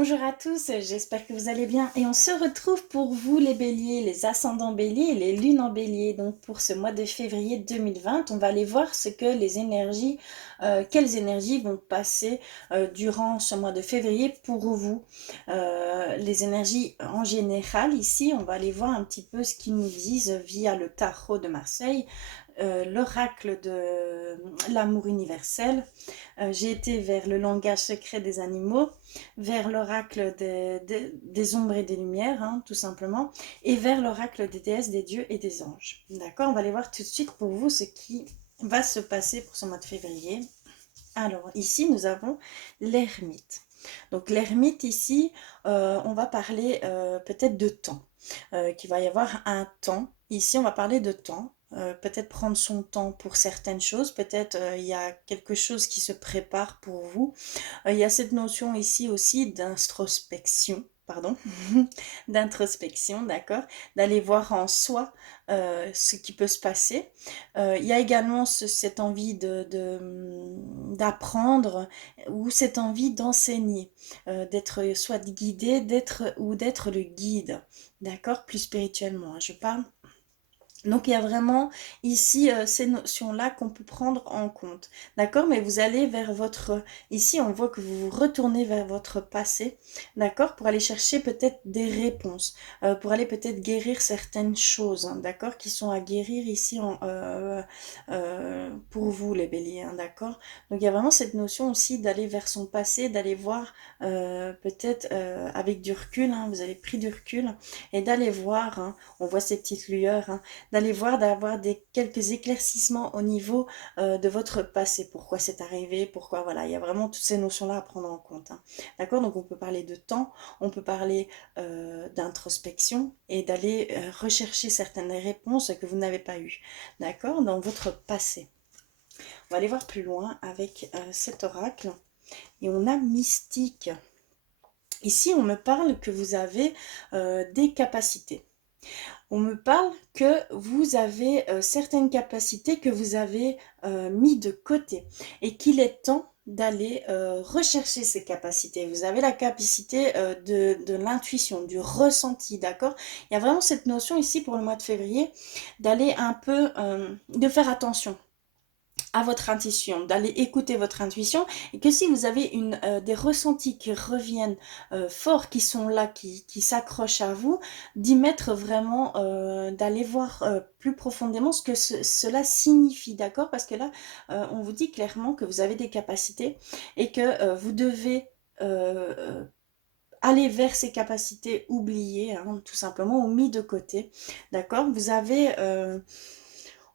Bonjour à tous, j'espère que vous allez bien et on se retrouve pour vous les béliers, les ascendants béliers et les lunes en bélier. Donc pour ce mois de février 2020, on va aller voir ce que les énergies, quelles énergies vont passer durant ce mois de février pour vous. Les énergies en général ici, on va aller voir un petit peu ce qu'ils nous disent via le tarot de Marseille, l'oracle de l'amour universel. J'ai été vers le langage secret des animaux, vers l'oracle des ombres et des lumières, hein, tout simplement, et vers l'oracle des déesses, des dieux et des anges. D'accord, on va aller voir tout de suite pour vous ce qui va se passer pour ce mois de février. Alors, ici, nous avons l'ermite. Donc, l'ermite, ici, on va parler peut-être de temps, qu'il va y avoir un temps. Ici, on va parler de temps. Peut-être prendre son temps pour certaines choses, peut-être il y a quelque chose qui se prépare pour vous. Il y a cette notion ici aussi d'introspection, pardon, d'introspection, d'accord, d'aller voir en soi ce qui peut se passer. Il y a également cette envie d'apprendre ou cette envie d'enseigner, d'être soit guidé, d'être le guide, d'accord, plus spirituellement, hein, je parle. Donc il y a vraiment ici ces notions-là qu'on peut prendre en compte. D'accord? Mais vous allez vers votre... Ici, on voit que vous vous retournez vers votre passé. D'accord? Pour aller chercher peut-être des réponses. Pour aller peut-être guérir certaines choses. Hein, d'accord? Qui sont à guérir ici pour vous, les béliers. Hein, d'accord? Donc il y a vraiment cette notion aussi d'aller vers son passé, d'aller voir peut-être avec du recul. Hein, vous avez pris du recul. Et d'aller voir, hein, on voit ces petites lueurs, hein, d'aller voir, d'avoir quelques éclaircissements au niveau de votre passé, pourquoi c'est arrivé, pourquoi, voilà, il y a vraiment toutes ces notions-là à prendre en compte. Hein. D'accord? Donc on peut parler de temps, on peut parler d'introspection et d'aller rechercher certaines réponses que vous n'avez pas eues. D'accord? Dans votre passé. On va aller voir plus loin avec cet oracle. Et on a mystique. Ici, on me parle que vous avez des capacités. On me parle que vous avez certaines capacités que vous avez mis de côté et qu'il est temps d'aller rechercher ces capacités. Vous avez la capacité de l'intuition, du ressenti, d'accord? Il y a vraiment cette notion ici pour le mois de février d'aller un peu, de faire attention à votre intuition, d'aller écouter votre intuition et que si vous avez des ressentis qui reviennent forts, qui sont là, qui s'accrochent à vous, d'y mettre vraiment, d'aller voir plus profondément ce que cela signifie, d'accord? Parce que là, on vous dit clairement que vous avez des capacités et que vous devez aller vers ces capacités oubliées, hein, tout simplement, ou mis de côté, d'accord? Vous avez...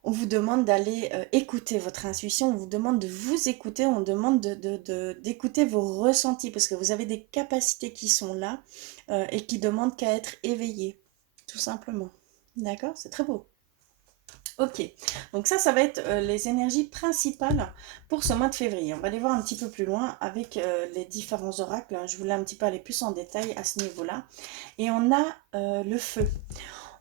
on vous demande d'aller écouter votre intuition, on vous demande de vous écouter, on demande d'écouter vos ressentis parce que vous avez des capacités qui sont là et qui demandent qu'à être éveillées, tout simplement. D'accord? C'est très beau. Ok, donc ça va être les énergies principales pour ce mois de février. On va aller voir un petit peu plus loin avec les différents oracles. Je voulais un petit peu aller plus en détail à ce niveau-là. Et on a le feu.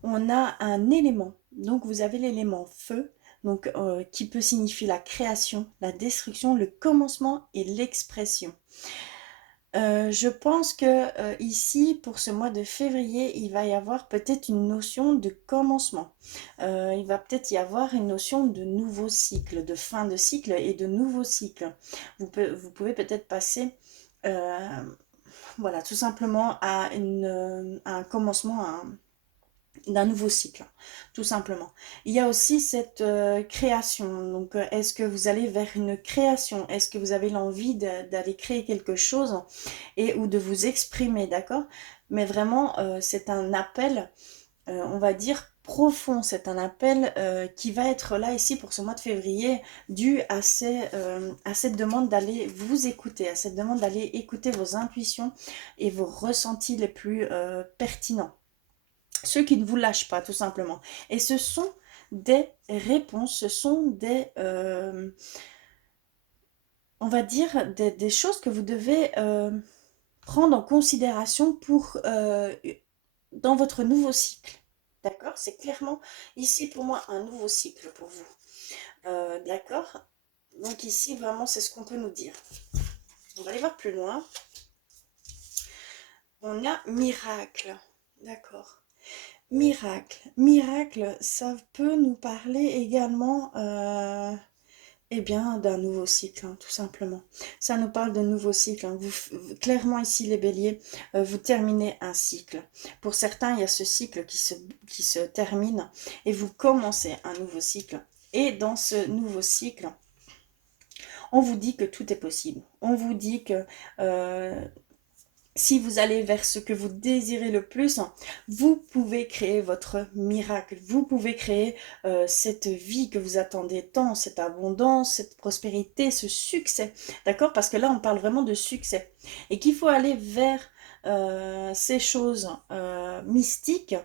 On a un élément. Donc vous avez l'élément feu, donc qui peut signifier la création, la destruction, le commencement et l'expression. Je pense que ici, pour ce mois de février, il va y avoir peut-être une notion de commencement. Il va peut-être y avoir une notion de nouveau cycle, de fin de cycle et de nouveau cycle. Vous pouvez peut-être passer, voilà, tout simplement à un commencement, d'un nouveau cycle, tout simplement. Il y a aussi cette création. Donc, est-ce que vous allez vers une création? Est-ce que vous avez l'envie d'aller créer quelque chose et ou de vous exprimer, d'accord? Mais vraiment, c'est un appel, on va dire, profond. C'est un appel qui va être là ici pour ce mois de février, dû à cette demande d'aller vous écouter, à cette demande d'aller écouter vos intuitions et vos ressentis les plus pertinents. Ceux qui ne vous lâchent pas, tout simplement. Et ce sont des réponses, ce sont on va dire, des choses que vous devez prendre en considération dans votre nouveau cycle. D'accord? C'est clairement ici pour moi un nouveau cycle pour vous. D'accord? Donc ici, vraiment, c'est ce qu'on peut nous dire. On va aller voir plus loin. On a miracle. D'accord. Miracle. Miracle, ça peut nous parler également eh bien, d'un nouveau cycle, hein, tout simplement. Ça nous parle d'un nouveau cycle, hein. Clairement, ici, les béliers, vous terminez un cycle. Pour certains, il y a ce cycle qui se termine et vous commencez un nouveau cycle. Et dans ce nouveau cycle, on vous dit que tout est possible. On vous dit que si vous allez vers ce que vous désirez le plus, vous pouvez créer votre miracle. Vous pouvez créer cette vie que vous attendez tant, cette abondance, cette prospérité, ce succès. D'accord? Parce que là, on parle vraiment de succès. Et qu'il faut aller vers ces choses mystiques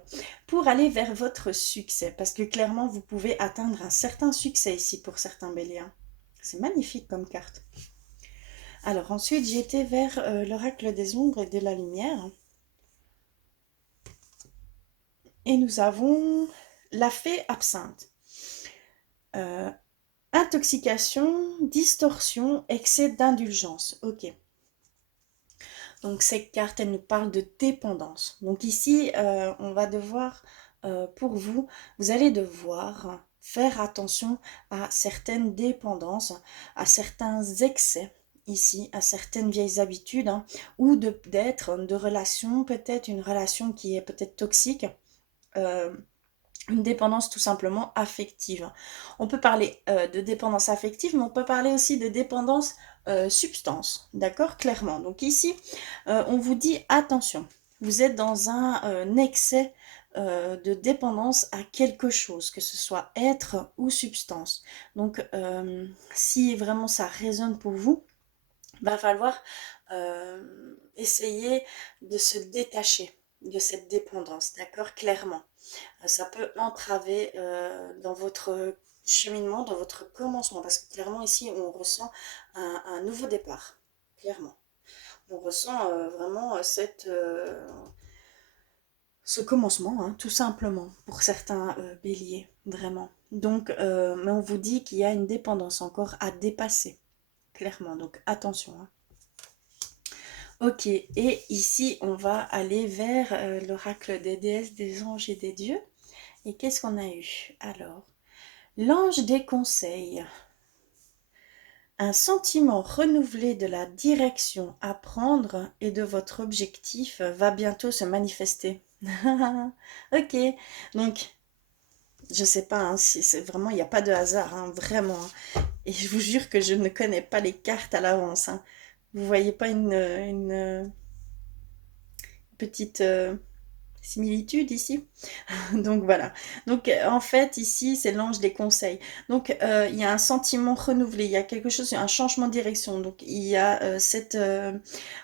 pour aller vers votre succès. Parce que clairement, vous pouvez atteindre un certain succès ici pour certains béliers. C'est magnifique comme carte. Alors ensuite, j'ai été vers l'oracle des ombres et de la lumière. Et nous avons la fée absinthe. Euh, Intoxication, distorsion, excès d'indulgence. Ok. Donc cette carte, elle nous parle de dépendance. Donc ici, on va devoir, pour vous, vous allez devoir faire attention à certaines dépendances, à certains excès ici, à certaines vieilles habitudes, hein, ou d'être de relations, peut-être une relation qui est peut-être toxique. euh, une dépendance tout simplement affective. On peut parler de dépendance affective, mais on peut parler aussi de dépendance substance, d'accord, clairement. Donc ici, on vous dit attention, vous êtes dans un excès de dépendance à quelque chose, que ce soit être ou substance. Donc si vraiment ça résonne pour vous, va falloir essayer de se détacher de cette dépendance, d'accord, clairement. Ça peut entraver dans votre cheminement, dans votre commencement, parce que clairement ici on ressent un nouveau départ, clairement. On ressent vraiment ce commencement, hein, tout simplement, pour certains béliers, vraiment. Donc, mais on vous dit qu'il y a une dépendance encore à dépasser, clairement, donc attention, hein. Ok, et ici on va aller vers l'oracle des déesses, des anges et des dieux. Et qu'est-ce qu'on a eu? Alors, l'ange des conseils. Un sentiment renouvelé de la direction à prendre et de votre objectif va bientôt se manifester. Ok, donc je sais pas hein, si c'est vraiment, il n'y a pas de hasard, hein, vraiment. Hein. Et je vous jure que je ne connais pas les cartes à l'avance. Hein. Vous voyez pas une petite similitude ici? Donc voilà. Donc en fait ici c'est l'ange des conseils. Donc il y a un sentiment renouvelé, il y a quelque chose, un changement de direction. Donc il y a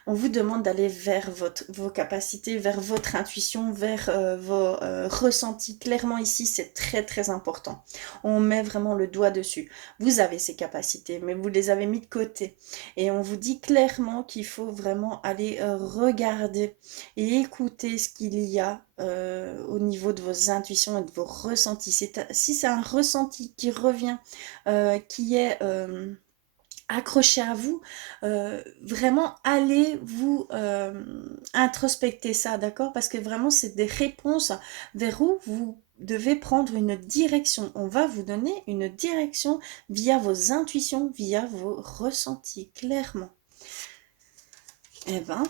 on vous demande d'aller vers vos capacités, vers votre intuition, vers vos ressentis. Clairement ici c'est très très important. On met vraiment le doigt dessus. Vous avez ces capacités, mais vous les avez mis de côté. Et on vous dit clairement qu'il faut vraiment aller regarder et écoutez ce qu'il y a au niveau de vos intuitions et de vos ressentis. Si c'est un ressenti qui revient, qui est accroché à vous, vraiment allez vous introspecter ça, d'accord? Parce que vraiment c'est des réponses vers où vous devez prendre une direction. On va vous donner une direction via vos intuitions, via vos ressentis, clairement. Eh ben,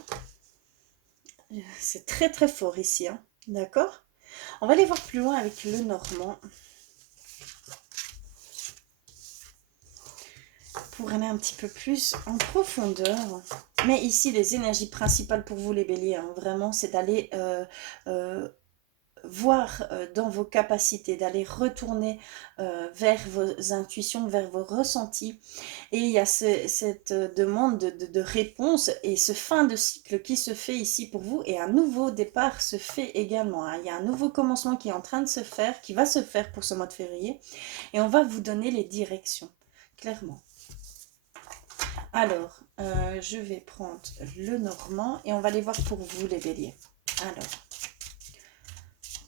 c'est très très fort ici, hein, d'accord? On va aller voir plus loin avec le normand. Pour aller un petit peu plus en profondeur. Mais ici, les énergies principales pour vous, les béliers, hein, vraiment, c'est d'aller voir dans vos capacités, d'aller retourner vers vos intuitions, vers vos ressentis. Et il y a cette demande de réponse et ce fin de cycle qui se fait ici pour vous et un nouveau départ se fait également. Hein. Il y a un nouveau commencement qui est en train de se faire, qui va se faire pour ce mois de février et on va vous donner les directions, clairement. Alors, je vais prendre le normand et on va aller voir pour vous les béliers. Alors,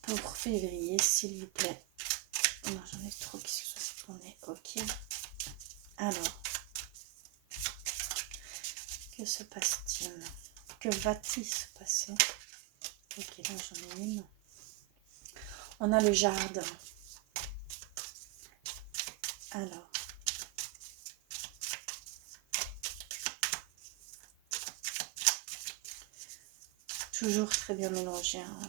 pour février, s'il vous plaît. Non, j'en ai trop qui se sont tournés. Ok. Alors, que se passe-t-il? que va-t-il se passer? Ok, là j'en ai une. On a le jardin. Alors. Toujours très bien mélangé, hein,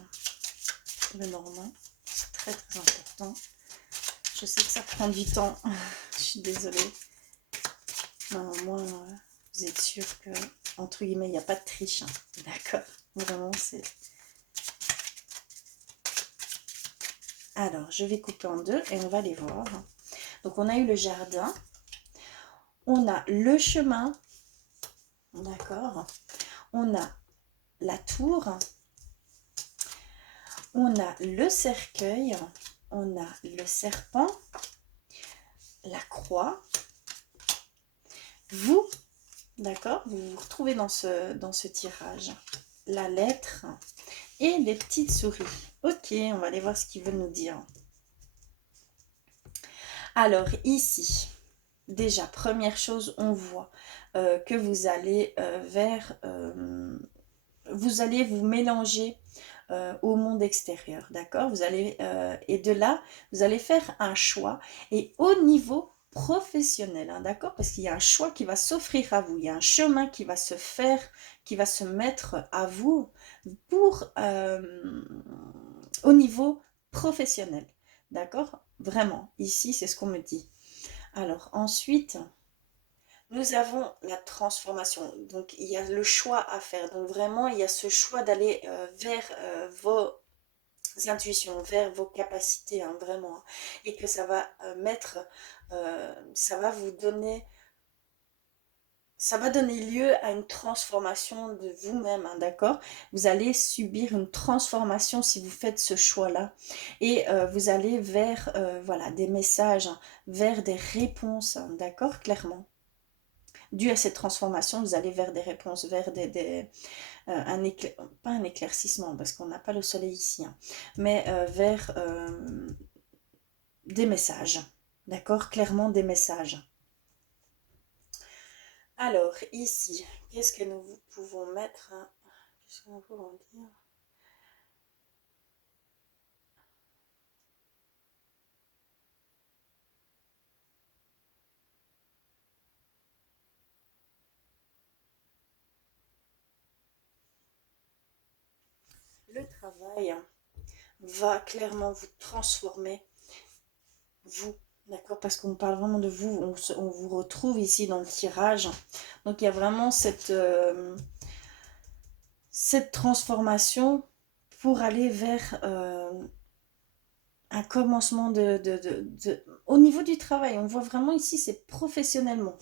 le normand. C'est très très important. Je sais que ça prend du temps. Je suis désolée. Non, moi, vous êtes sûr que, entre guillemets, il n'y a pas de triche. Hein. D'accord. Vraiment, c'est... Alors, je vais couper en deux et on va les voir. Donc, on a eu le jardin. On a le chemin. D'accord. On a la tour. On a le cercueil. On a le serpent. La croix. Vous, d'accord, vous vous retrouvez dans ce tirage. La lettre et les petites souris. Ok, on va aller voir ce qu'ils veulent nous dire. Alors ici, déjà, première chose, on voit que vous allez vous allez vous mélanger au monde extérieur, d'accord? Vous allez et de là, vous allez faire un choix et au niveau professionnel, hein, d'accord? Parce qu'il y a un choix qui va s'offrir à vous, il y a un chemin qui va se faire, qui va se mettre à vous pour au niveau professionnel, d'accord? Vraiment, ici, c'est ce qu'on me dit. Alors ensuite, nous avons la transformation. Donc, il y a le choix à faire. Donc, vraiment, il y a ce choix d'aller vers vos intuitions, vers vos capacités, hein, vraiment. Hein. Et que ça va ça va vous donner, ça va donner lieu à une transformation de vous-même, hein, d'accord? Vous allez subir une transformation si vous faites ce choix-là. Et vous allez vers, voilà, des messages, hein, vers des réponses, hein, d'accord? Clairement. Dû à cette transformation, vous allez vers des réponses, vers pas un éclaircissement, parce qu'on n'a pas le soleil ici, hein, mais vers des messages, d'accord? Clairement des messages. Alors, ici, qu'est-ce que nous pouvons mettre? Qu'est-ce que nous pouvons dire? Le travail va clairement vous transformer, vous, d'accord? Parce qu'on parle vraiment de vous, on vous retrouve ici dans le tirage. Donc, il y a vraiment cette transformation pour aller vers un commencement Au niveau du travail, on voit vraiment ici, c'est professionnellement.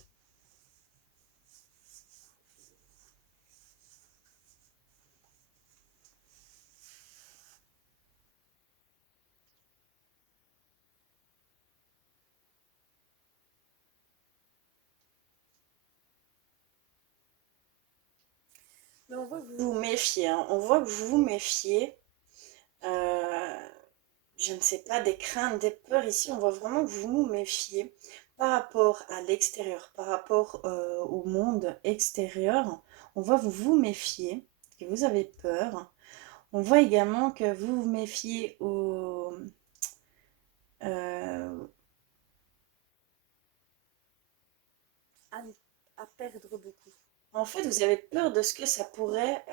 Mais on voit que vous vous méfiez, hein. On voit que vous vous méfiez. Euh, je ne sais pas, des craintes, des peurs ici. On voit vraiment que vous vous méfiez par rapport à l'extérieur, par rapport au monde extérieur. On voit que vous vous méfiez, que vous avez peur. On voit également que vous vous méfiez euh, à, à perdre beaucoup. En fait, vous avez peur de ce que ça pourrait,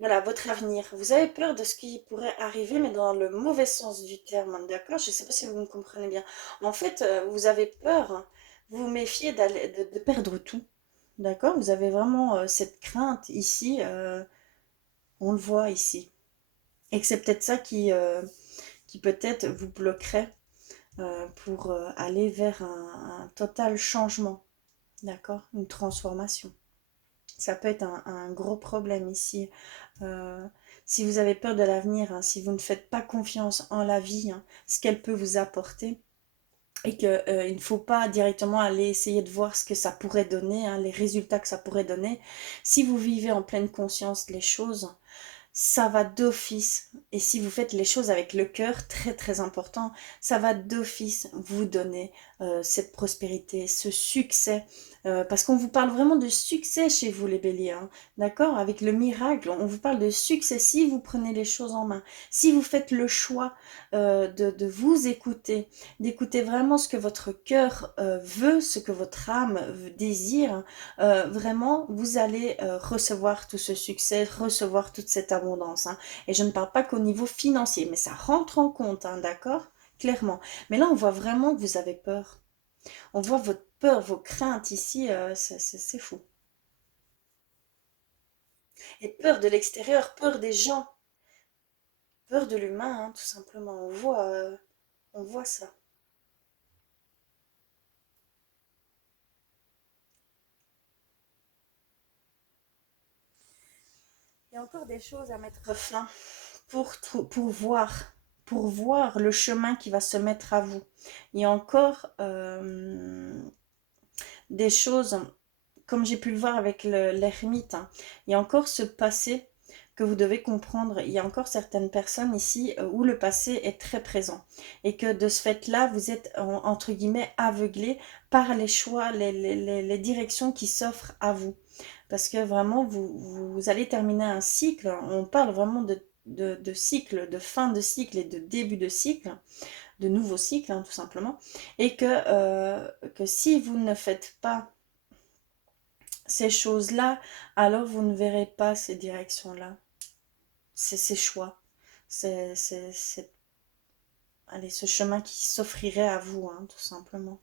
voilà, votre avenir. Vous avez peur de ce qui pourrait arriver, mais dans le mauvais sens du terme, hein, d'accord? Je ne sais pas si vous me comprenez bien. En fait, vous avez peur, hein, vous vous méfiez de perdre tout, d'accord? Vous avez vraiment cette crainte ici, on le voit ici. Et que c'est peut-être ça qui peut-être vous bloquerait pour aller vers un total changement, d'accord? Une transformation. Ça peut être un gros problème ici. Euh, si vous avez peur de l'avenir, hein, si vous ne faites pas confiance en la vie, hein, ce qu'elle peut vous apporter, et qu'il ne faut pas directement aller essayer de voir ce que ça pourrait donner, hein, les résultats que ça pourrait donner. Si vous vivez en pleine conscience les choses, ça va d'office, et si vous faites les choses avec le cœur, très très important, ça va d'office vous donner cette prospérité, ce succès Parce qu'on vous parle vraiment de succès chez vous les béliers, hein, d'accord? Avec le miracle, on vous parle de succès si vous prenez les choses en main, si vous faites le choix de vous écouter, d'écouter vraiment ce que votre cœur veut, ce que votre âme désire, vraiment vous allez recevoir tout ce succès, recevoir toute cette abondance, hein. Et je ne parle pas qu'au niveau financier, mais ça rentre en compte, hein, d'accord? Clairement. Mais là, on voit vraiment que vous avez peur. On voit votre peur, vos craintes ici, c'est fou. Et peur de l'extérieur, peur des gens, peur de l'humain, hein, tout simplement. On voit ça. Il y a encore des choses à mettre fin pour voir le chemin qui va se mettre à vous. Il y a encore des choses, comme j'ai pu le voir avec l'ermite, hein, il y a encore ce passé que vous devez comprendre. Il y a encore certaines personnes ici où le passé est très présent et que de ce fait-là, vous êtes entre guillemets aveuglé par les choix, les directions qui s'offrent à vous. Parce que vraiment, vous allez terminer un cycle. On parle vraiment de cycle, de fin de cycle et de début de cycle, de nouveau cycle, hein, tout simplement. Et que si vous ne faites pas ces choses-là, alors vous ne verrez pas ces directions-là, ces choix, allez, ce chemin qui s'offrirait à vous, hein, tout simplement.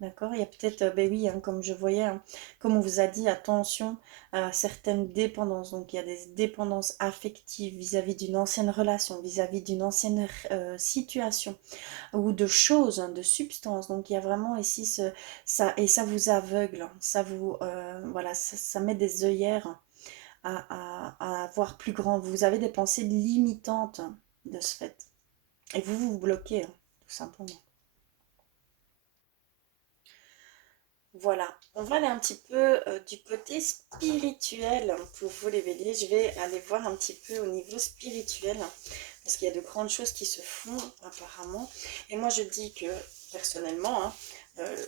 D'accord? Il y a peut-être, ben oui, hein, comme je voyais, hein, comme on vous a dit, attention à certaines dépendances. Donc, il y a des dépendances affectives vis-à-vis d'une ancienne relation, vis-à-vis d'une ancienne situation ou de choses, hein, de substances. Donc, il y a vraiment ici ça, et ça vous aveugle, hein, ça vous, voilà, ça met des œillères à voir plus grand. Vous avez des pensées limitantes, hein, de ce fait. Et vous bloquez, hein, tout simplement. Voilà, on va aller un petit peu du côté spirituel pour vous les béliers. Je vais aller voir un petit peu au niveau spirituel parce qu'il y a de grandes choses qui se font apparemment. Et moi je dis que personnellement, hein, euh,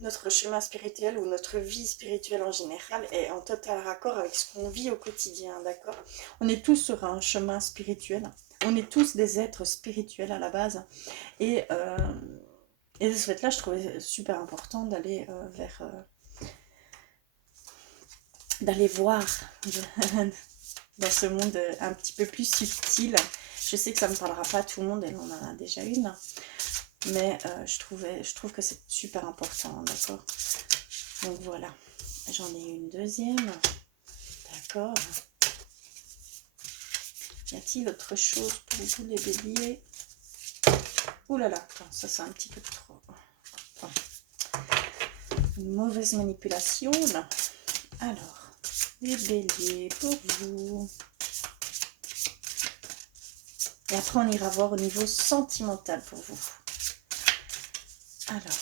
notre chemin spirituel ou notre vie spirituelle en général est en total raccord avec ce qu'on vit au quotidien, d'accord? On est tous sur un chemin spirituel. On est tous des êtres spirituels à la base. Et, euh, et de ce fait-là, je trouvais super important d'aller d'aller voir dans ce monde un petit peu plus subtil. Je sais que ça ne parlera pas à tout le monde, et on en a déjà une, mais je trouve que c'est super important, d'accord? Donc voilà, j'en ai une deuxième, d'accord? Y a-t-il autre chose pour vous les béliers? Ouh là là, attends, ça c'est un petit peu trop. Attends. Une mauvaise manipulation là. Alors, les béliers pour vous. Et après, on ira voir au niveau sentimental pour vous. Alors,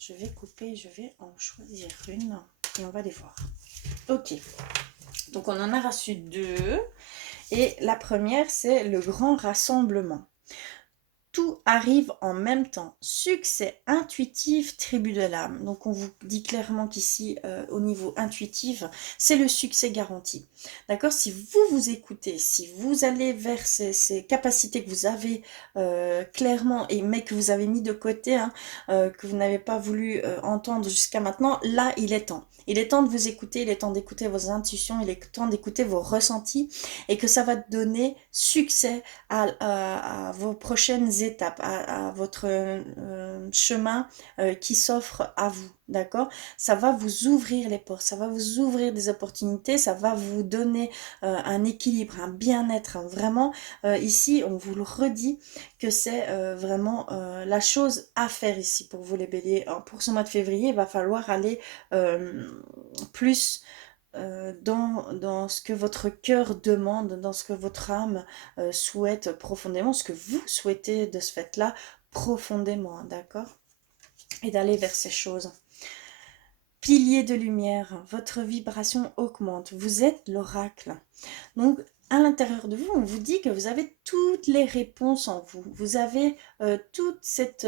je vais couper, je vais en choisir une et on va les voir. Ok, donc on en a reçu deux. Et la première, c'est le grand rassemblement. Tout arrive en même temps. Succès intuitif, tribu de l'âme. Donc on vous dit clairement qu'ici, au niveau intuitif, c'est le succès garanti. D'accord? Si vous vous écoutez, si vous allez vers ces capacités que vous avez clairement, mais que vous avez mis de côté, hein, que vous n'avez pas voulu entendre jusqu'à maintenant, là, il est temps. Il est temps de vous écouter, il est temps d'écouter vos intuitions, il est temps d'écouter vos ressentis et que ça va donner succès à vos prochaines étapes, à votre chemin qui s'offre à vous, d'accord? Ça va vous ouvrir les portes, ça va vous ouvrir des opportunités, ça va vous donner un équilibre, un bien-être, hein. Vraiment, ici, on vous le redit que c'est vraiment la chose à faire ici pour vous les béliers. Alors, pour ce mois de février, il va falloir aller plus dans ce que votre cœur demande, dans ce que votre âme souhaite profondément, ce que vous souhaitez de ce fait-là profondément, hein, d'accord? Et d'aller vers ces choses. Pilier de lumière, votre vibration augmente, vous êtes l'oracle. Donc, à l'intérieur de vous, on vous dit que vous avez toutes les réponses en vous. Vous avez toute cette...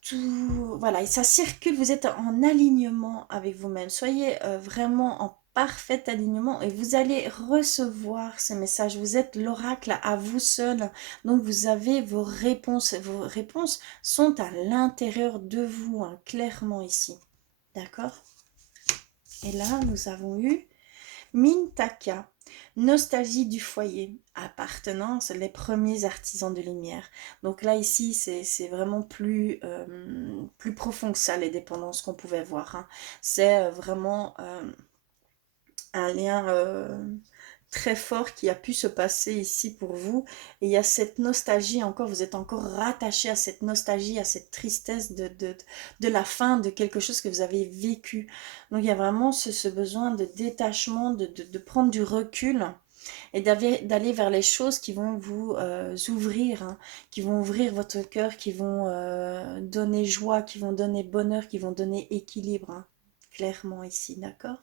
tout, voilà, et ça circule, vous êtes en alignement avec vous-même. Soyez vraiment en parfait alignement et vous allez recevoir ces messages. Vous êtes l'oracle à vous seul. Donc vous avez vos réponses. Vos réponses sont à l'intérieur de vous, hein, clairement ici. D'accord? Et là, nous avons eu Mintaka, nostalgie du foyer, appartenance, les premiers artisans de lumière. Donc là, ici, c'est vraiment plus profond que ça, les dépendances qu'on pouvait voir, hein. C'est vraiment un lien très fort qui a pu se passer ici pour vous. Et il y a cette nostalgie encore, vous êtes encore rattaché à cette nostalgie, à cette tristesse de la fin de quelque chose que vous avez vécu. Donc il y a vraiment ce besoin de détachement, de prendre du recul et d'aller vers les choses qui vont vous ouvrir, hein, qui vont ouvrir votre cœur, qui vont donner joie, qui vont donner bonheur, qui vont donner équilibre, hein, clairement ici, d'accord?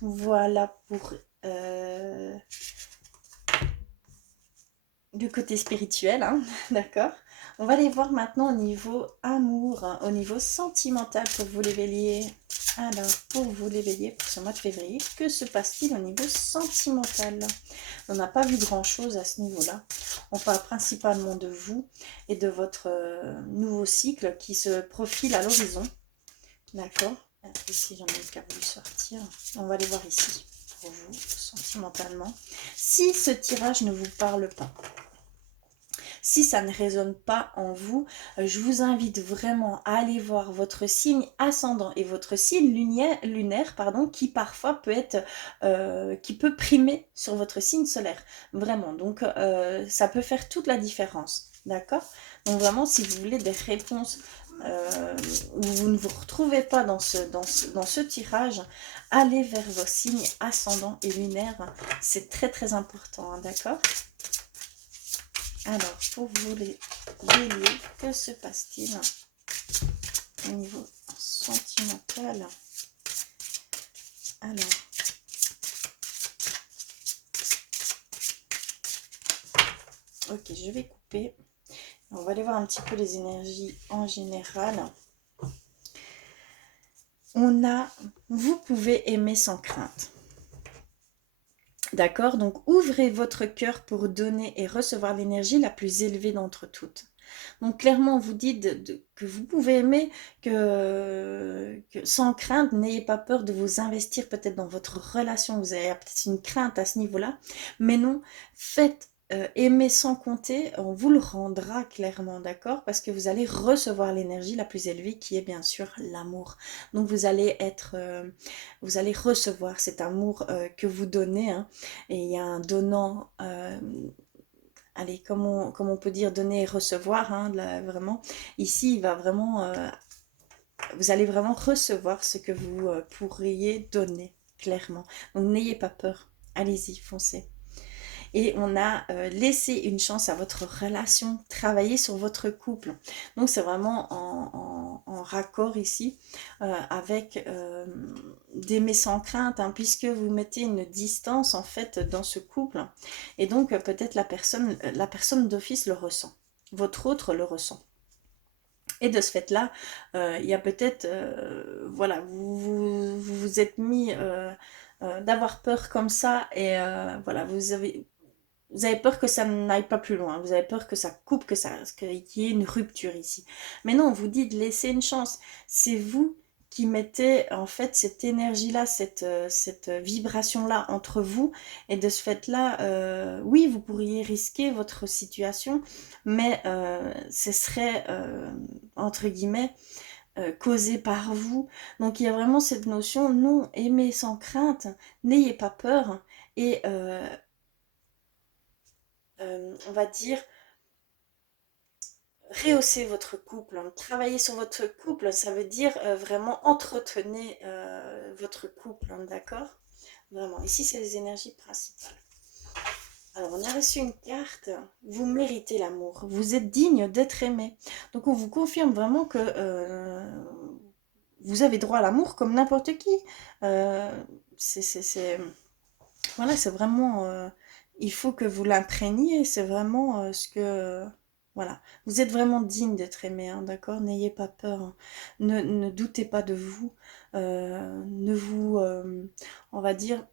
Voilà pour euh, du côté spirituel, hein, d'accord? On va aller voir maintenant au niveau amour, hein, au niveau sentimental pour vous les béliers. Alors, pour vous les béliers, pour ce mois de février, que se passe-t-il au niveau sentimental? On n'a pas vu grand-chose à ce niveau-là. On parle principalement de vous et de votre nouveau cycle qui se profile à l'horizon. D'accord? Ici, j'en ai qu'à voulu sortir. On va aller voir ici, pour vous, sentimentalement. Si ce tirage ne vous parle pas, si ça ne résonne pas en vous, je vous invite vraiment à aller voir votre signe ascendant et votre signe lunaire, pardon, qui parfois peut être, qui peut primer sur votre signe solaire. Vraiment, donc ça peut faire toute la différence. D'accord? Donc vraiment, si vous voulez des réponses où vous ne vous retrouvez pas dans ce tirage, allez vers vos signes ascendants et lunaires. C'est très très important, hein, d'accord? Alors, pour vous les béliers, que se passe-t-il au niveau sentimental? Alors, ok, je vais couper. On va aller voir un petit peu les énergies en général. On a, vous pouvez aimer sans crainte. D'accord? Donc, ouvrez votre cœur pour donner et recevoir l'énergie la plus élevée d'entre toutes. Donc, clairement, on vous dit que vous pouvez aimer, que sans crainte, n'ayez pas peur de vous investir peut-être dans votre relation. Vous avez peut-être une crainte à ce niveau-là. Mais non, faites aimer sans compter, on vous le rendra clairement, d'accord? Parce que vous allez recevoir l'énergie la plus élevée qui est bien sûr l'amour. Donc, vous allez recevoir cet amour que vous donnez, hein. Et il y a un donnant, allez, comme on peut dire, donner et recevoir, hein, là, vraiment. Ici, il va vraiment, vous allez vraiment recevoir ce que vous pourriez donner, clairement. Donc n'ayez pas peur, allez-y, foncez. Et on a laissé une chance à votre relation, travailler sur votre couple. Donc c'est vraiment en raccord ici avec d'aimer sans crainte, hein, puisque vous mettez une distance en fait dans ce couple. Et donc peut-être la personne d'office le ressent. Votre autre le ressent. Et de ce fait-là, il y a peut-être, voilà, vous vous êtes mis d'avoir peur comme ça et voilà, vous avez peur que ça n'aille pas plus loin, vous avez peur que ça coupe, qu'il y ait une rupture ici. Mais non, on vous dit de laisser une chance. C'est vous qui mettez en fait cette énergie-là, cette vibration-là entre vous. Et de ce fait-là, oui, vous pourriez risquer votre situation, mais ce serait, entre guillemets, causé par vous. Donc il y a vraiment cette notion, non, aimez sans crainte, n'ayez pas peur. Et on va dire, rehausser votre couple, hein. Travailler sur votre couple, ça veut dire vraiment entretenir votre couple, hein, d'accord? Vraiment, ici c'est les énergies principales. Alors on a reçu une carte, vous méritez l'amour, vous êtes digne d'être aimé. Donc on vous confirme vraiment que vous avez droit à l'amour comme n'importe qui. Euh, c'est Voilà, c'est vraiment, il faut que vous l'imprégniez, c'est vraiment ce que, voilà, vous êtes vraiment digne d'être aimé, hein, d'accord? N'ayez pas peur, hein. Ne doutez pas de vous, ne vous, on va dire,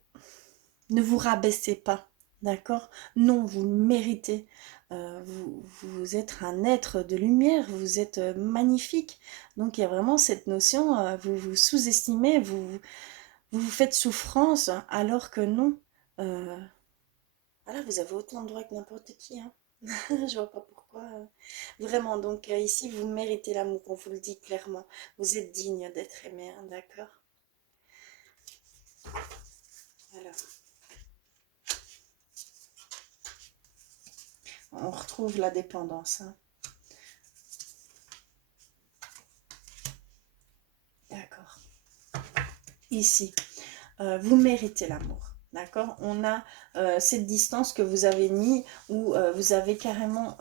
ne vous rabaissez pas, d'accord? Non, vous le méritez. Vous êtes un être de lumière, vous êtes magnifique. Donc il y a vraiment cette notion, vous vous sous-estimez, vous faites souffrance, alors que non. Euh, voilà, vous avez autant de droits que n'importe qui, hein. Je vois pas pourquoi. Vraiment, donc ici, vous méritez l'amour, on vous le dit clairement. Vous êtes digne d'être aimé, hein, d'accord? Alors, on retrouve la dépendance, hein. D'accord. Ici, vous méritez l'amour. D'accord? On a cette distance que vous avez mis où vous avez carrément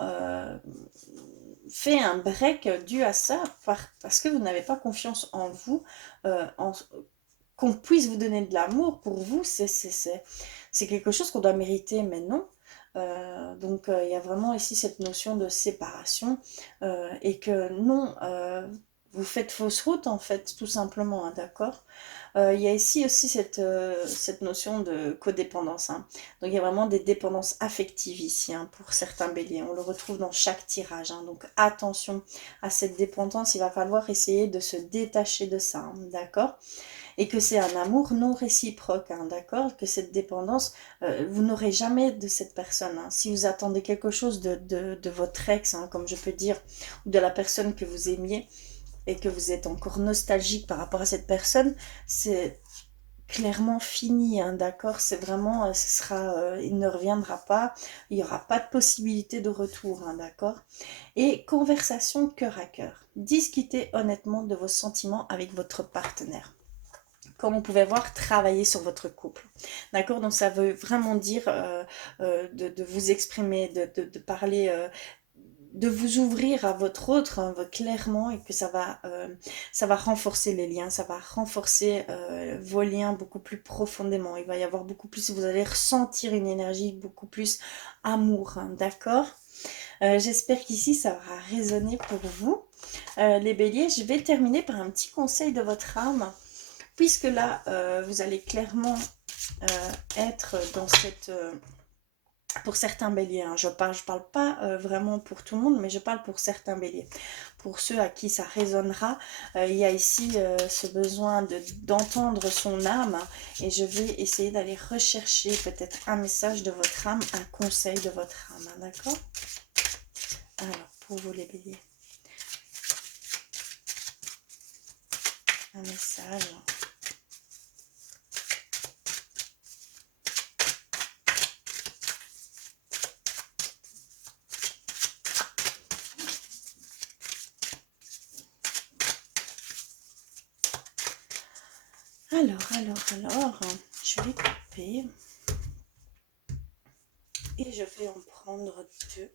fait un break dû à ça parce que vous n'avez pas confiance en vous, en, qu'on puisse vous donner de l'amour pour vous, c'est quelque chose qu'on doit mériter, mais non. Donc il y a vraiment ici cette notion de séparation et que non, vous faites fausse route en fait, tout simplement, hein, d'accord? Il y a ici aussi cette notion de codépendance, hein. Donc il y a vraiment des dépendances affectives ici, hein, pour certains béliers. On le retrouve dans chaque tirage, hein. Donc attention à cette dépendance, il va falloir essayer de se détacher de ça, hein, d'accord? Et que c'est un amour non réciproque, hein, d'accord? Que cette dépendance, vous n'aurez jamais de cette personne, hein. Si vous attendez quelque chose de votre ex, hein, comme je peux dire, ou de la personne que vous aimiez, et que vous êtes encore nostalgique par rapport à cette personne, c'est clairement fini, hein, d'accord? C'est vraiment, il ne reviendra pas, il n'y aura pas de possibilité de retour, hein, d'accord? Et conversation cœur à cœur. Discutez honnêtement de vos sentiments avec votre partenaire. Comme on pouvait voir, travailler sur votre couple. D'accord? Donc ça veut vraiment dire de vous exprimer, de parler, de vous ouvrir à votre autre, hein, clairement, et que ça va renforcer les liens, ça va renforcer vos liens beaucoup plus profondément. Il va y avoir beaucoup plus, vous allez ressentir une énergie beaucoup plus amour, hein, d'accord? J'espère qu'ici ça aura résonné pour vous. Les béliers, je vais terminer par un petit conseil de votre âme, puisque là, vous allez clairement être dans cette... pour certains béliers, hein, je parle pas vraiment pour tout le monde, mais je parle pour certains béliers. Pour ceux à qui ça résonnera, il y a ici ce besoin d'entendre son âme, et je vais essayer d'aller rechercher peut-être un message de votre âme, un conseil de votre âme, hein, d'accord? Alors, pour vous les béliers, un message. Alors, je vais couper et je vais en prendre deux.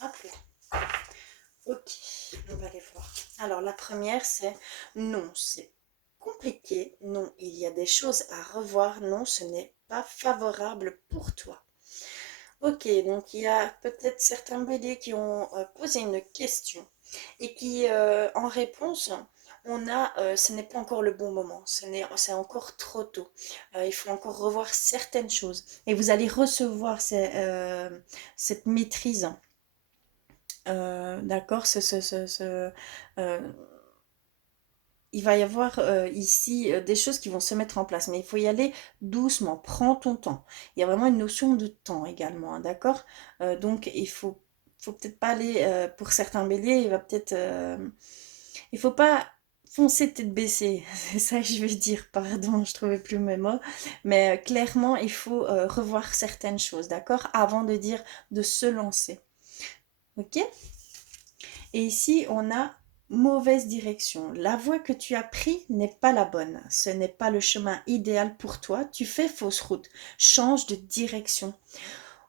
Hop là. Ok, on va les voir. Alors, la première, c'est non, c'est compliqué. Non, il y a des choses à revoir. Non, ce n'est pas favorable pour toi. Ok, donc il y a peut-être certains béliers qui ont posé une question et qui, en réponse, on a, ce n'est pas encore le bon moment, c'est encore trop tôt. Il faut encore revoir certaines choses et vous allez recevoir cette maîtrise, d'accord, euh, il va y avoir ici des choses qui vont se mettre en place, mais il faut y aller doucement, prends ton temps. Il y a vraiment une notion de temps également, hein, d'accord? Donc faut peut-être pas aller, pour certains béliers, il faut pas foncer tête baissée, c'est ça que je veux dire, pardon, je trouvais plus mes mots, mais clairement, il faut revoir certaines choses, d'accord? Avant de dire de se lancer, ok? Et ici, on a mauvaise direction. La voie que tu as prise n'est pas la bonne. Ce n'est pas le chemin idéal pour toi. Tu fais fausse route. Change de direction.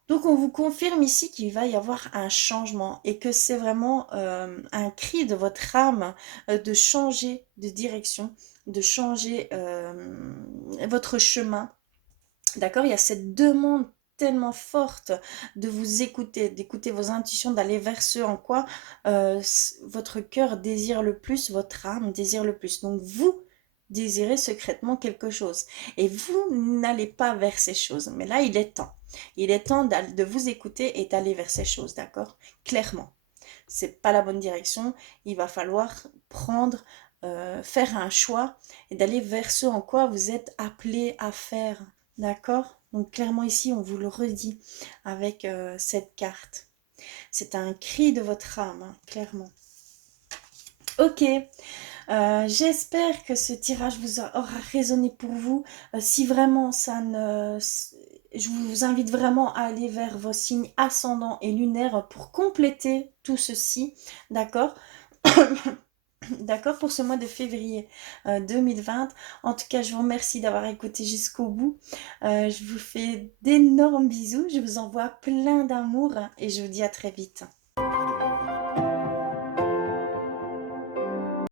Donc on vous confirme ici qu'il va y avoir un changement et que c'est vraiment un cri de votre âme de changer de direction, de changer votre chemin. D'accord? Il y a cette demande tellement forte de vous écouter, d'écouter vos intuitions, d'aller vers ce en quoi votre cœur désire le plus, votre âme désire le plus. Donc vous désirez secrètement quelque chose et vous n'allez pas vers ces choses. Mais là, il est temps. Il est temps de vous écouter et d'aller vers ces choses, d'accord? Clairement. C'est pas la bonne direction. Il va falloir prendre, faire un choix et d'aller vers ce en quoi vous êtes appelé à faire. D'accord? Donc clairement ici, on vous le redit avec cette carte. C'est un cri de votre âme, hein, clairement. Ok, j'espère que ce tirage aura résonné pour vous. Si vraiment ça ne... Je vous invite vraiment à aller vers vos signes ascendants et lunaires pour compléter tout ceci, d'accord? D'accord pour ce mois de février 2020. En tout cas, je vous remercie d'avoir écouté jusqu'au bout. Je vous fais d'énormes bisous. Je vous envoie plein d'amour et je vous dis à très vite.